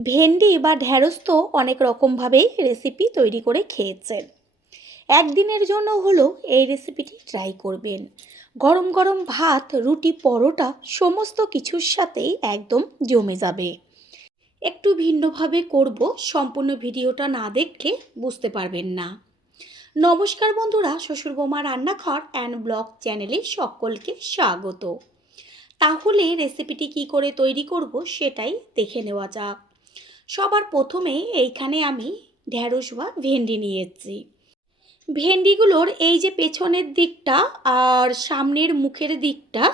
ভেন্ডি বা ঢ্যাঁড়স তো অনেক রকমভাবেই রেসিপি তৈরি করে খেয়েছেন। একদিনের জন্য হলেও এই রেসিপিটি ট্রাই করবেন। গরম গরম ভাত, রুটি, পরোটা সমস্ত কিছুর সাথেই একদম জমে যাবে। একটু ভিন্নভাবে করব, সম্পূর্ণ ভিডিওটা না দেখলে বুঝতে পারবেন না। নমস্কার বন্ধুরা, শ্বশুর বৌমা রান্নাঘর অ্যান্ড ব্লগ চ্যানেলে সকলকে স্বাগত। তাহলে রেসিপিটি কি করে তৈরি করব সেটাই দেখে নেওয়া যাক। সবার প্রথমে এইখানে আমি ঢ্যাঁড়স বা ভেন্ডি নিয়েছি। ভেন্ডিগুলোর এই যে পেছনের দিকটা আর সামনের মুখের দিকটা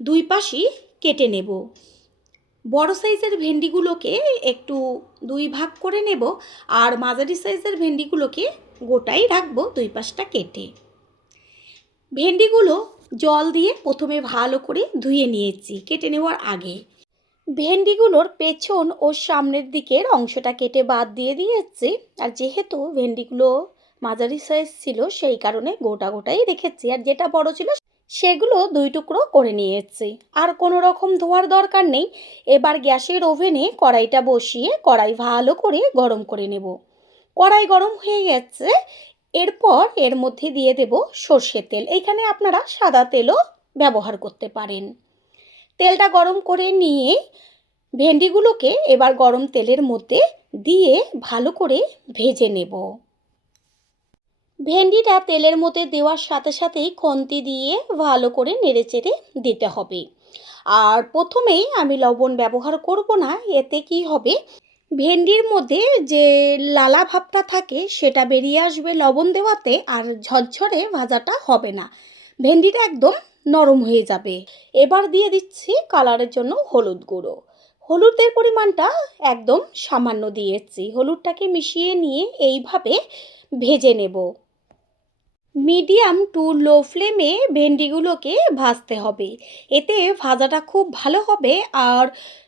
দুই পাশই কেটে নেব। বড় সাইজের ভেন্ডিগুলোকে একটু দুই ভাগ করে নেব, আর মাঝারি সাইজের ভেন্ডিগুলোকে গোটাই রাখবো দুই পাশটা কেটে। ভেন্ডিগুলো জল দিয়ে প্রথমে ভালো করে ধুয়ে নিয়েছি কেটে নেওয়ার আগে। ভেন্ডিগুলোর পেছন ও সামনের দিকের অংশটা কেটে বাদ দিয়ে দিয়েছি। আর যেহেতু ভেন্ডিগুলো মাঝারি সাইজ ছিল সেই কারণে গোটা গোটাই রেখেছি, আর যেটা বড় ছিল সেগুলো দুই টুকরো করে নিয়েছি। আর কোনো রকম ধোয়ার দরকার নেই। এবার গ্যাসের ওভেনে কড়াইটা বসিয়ে কড়াই ভালো করে গরম করে নেব। কড়াই গরম হয়ে গেছে, এরপর এর মধ্যে দিয়ে দেব সর্ষের তেল। এইখানে আপনারা সাদা তেলও ব্যবহার করতে পারেন। তেলটা গরম করে নিয়ে ভেন্ডিগুলোকে এবার গরম তেলের মধ্যে দিয়ে ভালো করে ভেজে নেব। ভেন্ডিটা তেলের মধ্যে দেওয়ার সাথে সাথেই খুন্তি দিয়ে ভালো করে নেড়েচেড়ে দিতে হবে। আর প্রথমেই আমি লবণ ব্যবহার করব না, এতে কি হবে, ভেন্ডির মধ্যে যে লালা ভাবটা থাকে সেটা বেরিয়ে আসবে লবণ দেওয়াতে, আর ঝরঝরে ভাজাটা হবে না, ভেন্ডিটা একদম নরম হয়ে যাবে। এবার দিয়ে দিচ্ছি কালারের জন্য হলুদ গুঁড়ো। হলুদের পরিমাণটা একদম সামান্য দিয়েছি। হলুদটাকে মিশিয়ে নিয়ে এইভাবে ভেজে নেব। মিডিয়াম টু লো ফ্লেমে ভেন্ডিগুলোকে ভাজতে হবে, এতে ভাজাটা খুব ভালো হবে আর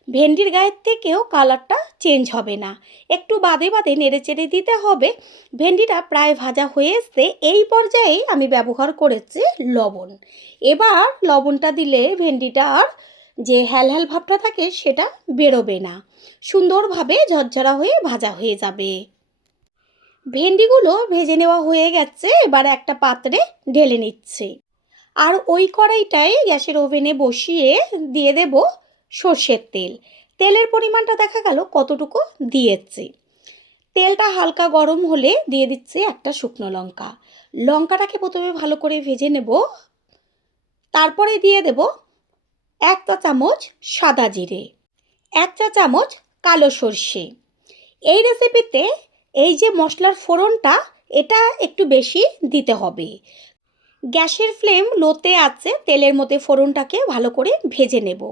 ভেন্ডির গায়ের থেকেও কালারটা চেঞ্জ হবে না। একটু বাদে বাদে নেড়েচেড়ে দিতে হবে। ভেন্ডিটা প্রায় ভাজা হয়ে এসে এই পর্যায়ে আমি ব্যবহার করেছি লবণ। এবার লবণটা দিলে ভেন্ডিটার যে হ্যাল হ্যাল ভাবটা থাকে সেটা বেরোবে না, সুন্দরভাবে ঝরঝরা হয়ে ভাজা হয়ে যাবে। ভেন্ডিগুলো ভেজে নেওয়া হয়ে গেছে, এবার একটা পাত্রে ঢেলে নিচ্ছে। আর ওই কড়াইটায় গ্যাসের ওভেনে বসিয়ে দিয়ে দেব সর্ষের তেল। তেলের পরিমাণটা দেখা গেল কতটুকু দিয়েছি। তেলটা হালকা গরম হলে দিয়ে দিচ্ছি একটা শুকনো লঙ্কা। লঙ্কাটাকে প্রথমে ভালো করে ভেজে নেব। তারপরে দিয়ে দেব 1 চা চামচ সাদা জিরে, 1 চা চামচ কালো সর্ষে। এই রেসিপিতে এই যে মশলার ফোড়নটা, এটা একটু বেশি দিতে হবে। গ্যাসের ফ্লেম লোতে আছে, তেলের মধ্যে ফোড়নটাকে ভালো করে ভেজে নেব।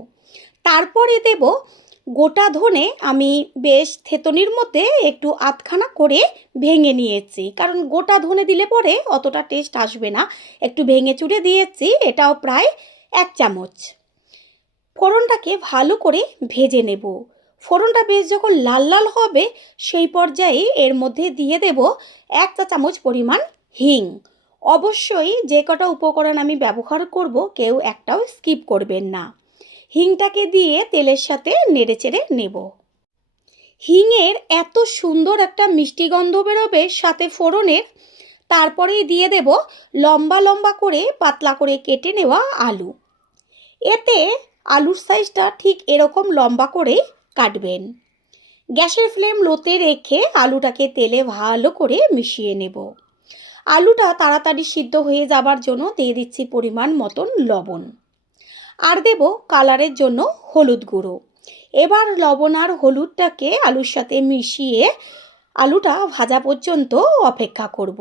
তারপরে দেব গোটা ধনে। আমি বেশ থেতনির মধ্যে একটু আধখানা করে ভেঙে নিয়েছি, কারণ গোটা ধনে দিলে পরে অতটা টেস্ট আসবে না। একটু ভেঙে চুড়ে দিয়েছি, এটাও প্রায় 1 চামচ। ফোড়নটাকে ভালো করে ভেজে নেব। ফোড়নটা বেশ যখন লাল লাল হবে সেই পর্যায়ে এর মধ্যে দিয়ে দেব 1 চা চামচ পরিমাণ হিং। অবশ্যই যে কটা উপকরণ আমি ব্যবহার করব কেউ একটাও স্কিপ করবেন না। হিংটাকে দিয়ে তেলের সাথে নেড়েচেড়ে নেব। হিংয়ের এত সুন্দর একটা মিষ্টি গন্ধ বেরোবে সাথে ফোড়নের। তারপরেই দিয়ে দেব লম্বা লম্বা করে পাতলা করে কেটে নেওয়া আলু। এতে আলুর সাইজটা ঠিক এরকম লম্বা করে কাটবেন। গ্যাসের ফ্লেম লোতে রেখে আলুটাকে তেলে ভালো করে মিশিয়ে নেব। আলুটা তাড়াতাড়ি সিদ্ধ হয়ে যাবার জন্য দিয়ে দিচ্ছি পরিমাণ মতন লবণ, আর দেব কালারের জন্য হলুদ গুঁড়ো। এবার লবণ আর হলুদটাকে আলুর সাথে মিশিয়ে আলুটা ভাজা পর্যন্ত অপেক্ষা করব।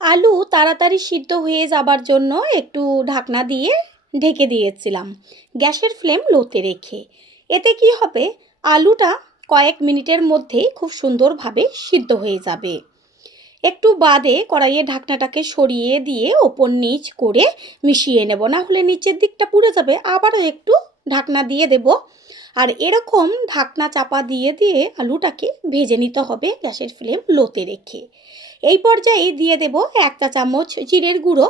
আলু তাড়াতাড়ি সিদ্ধ হয়ে যাবার জন্য একটু ঢাকনা দিয়ে ঢেকে দিয়েছিলাম গ্যাসের ফ্লেম লোতে রেখে। এতে কি হবে, আলুটা কয়েক মিনিটের মধ্যেই খুব সুন্দরভাবে সিদ্ধ হয়ে যাবে। একটু বাদে কড়াইয়ে ঢাকনাটাকে সরিয়ে দিয়ে ওপর নিচ করে মিশিয়ে নেব, না হলে নিচের দিকটা পুড়ে যাবে। আবারও একটু ঢাকনা দিয়ে দেব, আর এরকম ঢাকনা চাপা দিয়ে দিয়ে আলুটাকে ভেজে নিতে হবে গ্যাসের ফ্লেম লোতে রেখে। এই পর্যায়ে দিয়ে দেব 1 চা চামচ জিরের গুঁড়ো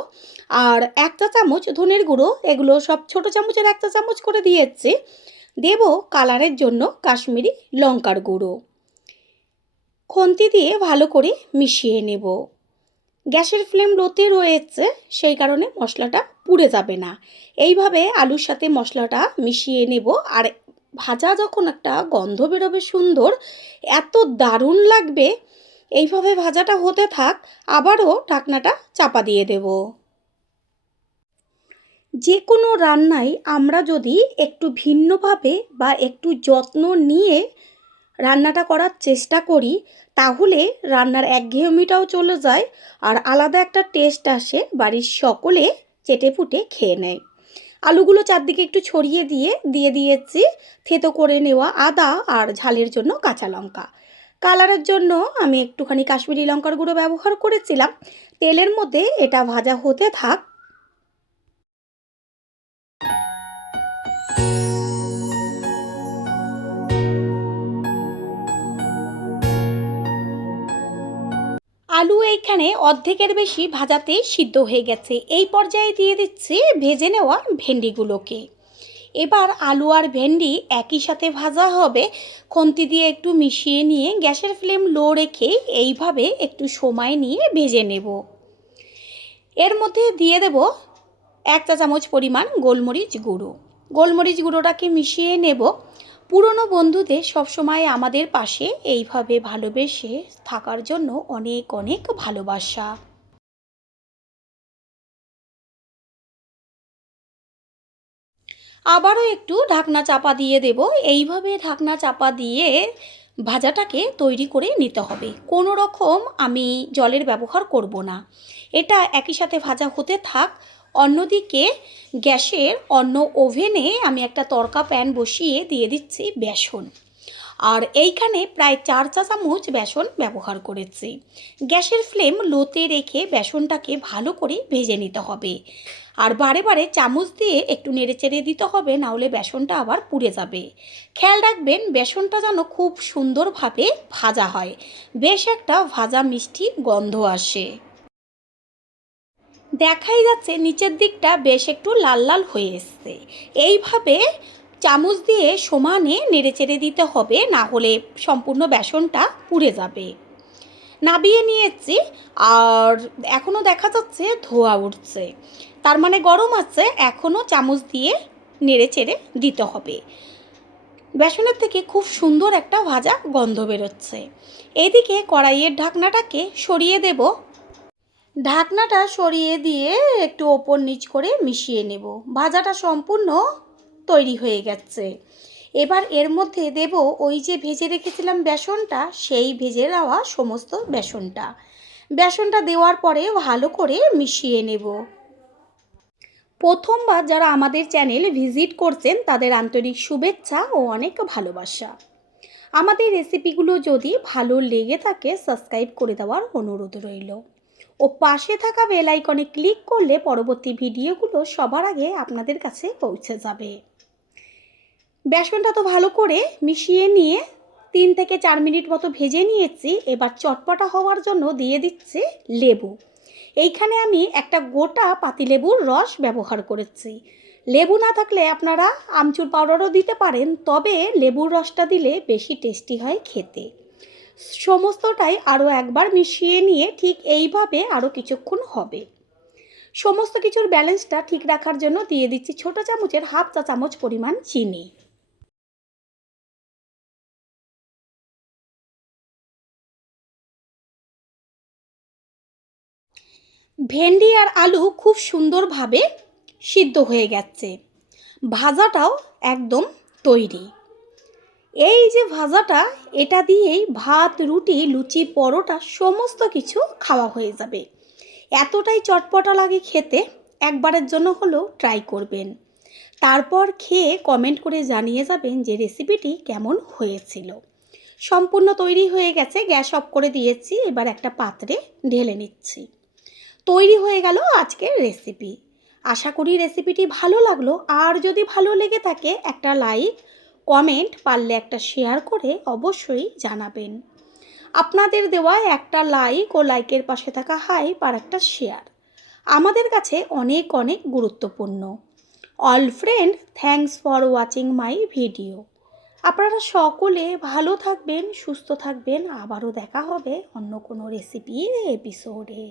আর 1 চা চামচ ধনের গুঁড়ো। এগুলো সব ছোট চামচের 1 চা চামচ করে দিয়েছি। দেব কালারের জন্য কাশ্মীরি লঙ্কার গুঁড়ো। খুন্তি দিয়ে ভালো করে মিশিয়ে নেব। গ্যাসের ফ্লেম লোতে রয়েছে, সেই কারণে মশলাটা পুড়ে যাবে না। এইভাবে আলুর সাথে মশলাটা মিশিয়ে নেব। আর ভাজা যখন একটা গন্ধ বেরোবে সুন্দর, এত দারুণ লাগবে। এইভাবে ভাজাটা হতে থাক, আবারও ঢাকনাটা চাপা দিয়ে দেব। যে কোনো রান্নায় আমরা যদি একটু ভিন্নভাবে বা একটু যত্ন নিয়ে রান্নাটা করার চেষ্টা করি, তাহলে রান্নার একঘেয়েমিটাও চলে যায় আর আলাদা একটা টেস্ট আসে, বাড়ির সকলে চেটেপুটে খেয়ে নেয়। আলুগুলো চারদিকে একটু ছড়িয়ে দিয়ে দিয়েছি থেতো করে নেওয়া আদা আর ঝালের জন্য কাঁচা লঙ্কা। কালারের জন্য আমি একটুখানি কাশ্মীরি লঙ্কার গুঁড়ো ব্যবহার করেছিলাম। তেলের মধ্যে এটা ভাজা হতে থাক। আলু এইখানে অর্ধেকের বেশি ভাজাতে সিদ্ধ হয়ে গেছে। এই পর্যায়ে দিয়ে দিচ্ছি ভেজে নেওয়া ভেন্ডিগুলোকে। এবার আলু আর ভেন্ডি একই সাথে ভাজা হবে। খুন্তি দিয়ে একটু মিশিয়ে নিয়ে গ্যাসের ফ্লেম লো রেখে এইভাবে একটু সময় নিয়ে ভেজে নেব। এর মধ্যে দিয়ে দেব 1 চা চামচ পরিমাণ গোলমরিচ গুঁড়ো। গোলমরিচ গুঁড়োটাকে মিশিয়ে নেব। পুরনো বন্ধুদের সবসময় আমাদের পাশে এইভাবে ভালোবেসে থাকার জন্য অনেক অনেক ভালোবাসা। আবারও একটু ঢাকনা চাপা দিয়ে দেব। এইভাবে ঢাকনা চাপা দিয়ে ভাজাটাকে তৈরি করে নিতে হবে। কোনো রকম আমি জলের ব্যবহার করব না। এটা একই সাথে ভাজা হতে থাক। অন্যদিকে গ্যাসের অন্য ওভেনে আমি একটা তড়কা প্যান বসিয়ে দিয়ে দিচ্ছি বেসন। আর এইখানে প্রায় 4 চা চামচ বেসন ব্যবহার করেছি। গ্যাসের ফ্লেম লোতে রেখে বেসনটাকে ভালো করে ভেজে নিতে হবে। আর বারে বারে চামচ দিয়ে একটু নেড়েচেড়ে দিতে হবে, না হলে বেসনটা আবার পুড়ে যাবে। খেয়াল রাখবেন বেসনটা যেন খুব সুন্দরভাবে ভাজা হয়, বেশ একটা ভাজা মিষ্টি গন্ধ আসে। দেখাই যাচ্ছে নিচের দিকটা বেশ একটু লাল লাল হয়ে এসছে। এইভাবে চামচ দিয়ে সমানে নেড়েচেড়ে দিতে হবে, না হলে সম্পূর্ণ বেসনটা পুড়ে যাবে। নাবিয়ে নিয়েছি আর এখনও দেখা যাচ্ছে ধোঁয়া উঠছে, তার মানে গরম আছে। এখনও চামচ দিয়ে নেড়েচেড়ে দিতে হবে। বেসনের থেকে খুব সুন্দর একটা ভাজা গন্ধ বেরোচ্ছে। এদিকে কড়াইয়ের ঢাকনাটাকে সরিয়ে দেব। ঢাকনাটা সরিয়ে দিয়ে একটু ওপর নিচ করে মিশিয়ে নেব। ভাজাটা সম্পূর্ণ তৈরি হয়ে গেছে। এবার এর মধ্যে দেব ওই যে ভেজে রেখেছিলাম বেসনটা, সেই ভেজে নেওয়া সমস্ত বেসনটা দেওয়ার পরে ভালো করে মিশিয়ে নেব। প্রথমবার যারা আমাদের চ্যানেল ভিজিট করছেন তাদের আন্তরিক শুভেচ্ছা ও অনেক ভালোবাসা। আমাদের রেসিপিগুলো যদি ভালো লেগে থাকে সাবস্ক্রাইব করে দেওয়ার অনুরোধ রইল ও পাশে থাকা বেল আইকনে ক্লিক করলে পরবর্তী ভিডিওগুলো সবার আগে আপনাদের কাছে পৌঁছে যাবে। বেসনটা তো ভালো করে মিশিয়ে নিয়ে 3 থেকে 4 মিনিট মতো ভেজে নিয়েছি। এবার চটপটা হওয়ার জন্য দিয়ে দিচ্ছি লেবু। এইখানে আমি একটা গোটা পাতিলেবুর রস ব্যবহার করেছি। লেবু না থাকলে আপনারা আমচুর পাউডারও দিতে পারেন, তবে লেবুর রসটা দিলে বেশি টেস্টি হয় খেতে। সমস্তটাই আরও একবার মিশিয়ে নিয়ে ঠিক এইভাবে আরও কিছুক্ষণ হবে। সমস্ত কিছুর ব্যালেন্সটা ঠিক রাখার জন্য দিয়ে দিচ্ছি ছোট চামচের 1/2 চা চামচ পরিমাণ চিনি। ভেন্ডি আর আলু খুব সুন্দরভাবে সিদ্ধ হয়ে গেছে। ভাজাটাও একদম তৈরি। এই যে ভাজাটা, এটা দিয়েই ভাত, রুটি, লুচি, পরোটা সমস্ত কিছু খাওয়া হয়ে যাবে। এতটাই চটপটা লাগে খেতে, একবারের জন্য হলেও ট্রাই করবেন। তারপর খেয়ে কমেন্ট করে জানিয়ে যাবেন যে রেসিপিটি কেমন হয়েছিল। সম্পূর্ণ তৈরি হয়ে গেছে, গ্যাস অফ করে দিয়েছি। এবার একটা পাত্রে ঢেলে নিচ্ছি। তৈরি হয়ে গেল আজকের রেসিপি। আশা করি রেসিপিটি ভালো লাগলো। আর যদি ভালো লেগে থাকে একটা লাইক, কমেন্ট, পারলে একটা শেয়ার করে অবশ্যই জানাবেন। আপনাদের দেওয়া একটা লাইক ও লাইকের পাশে থাকা হাইপ আর একটা শেয়ার আমাদের কাছে অনেক অনেক গুরুত্বপূর্ণ। All friend, thanks for watching my video. আপনারা সকলে ভালো থাকবেন, সুস্থ থাকবেন। আবারও দেখা হবে অন্য কোনো রেসিপির এপিসোডে।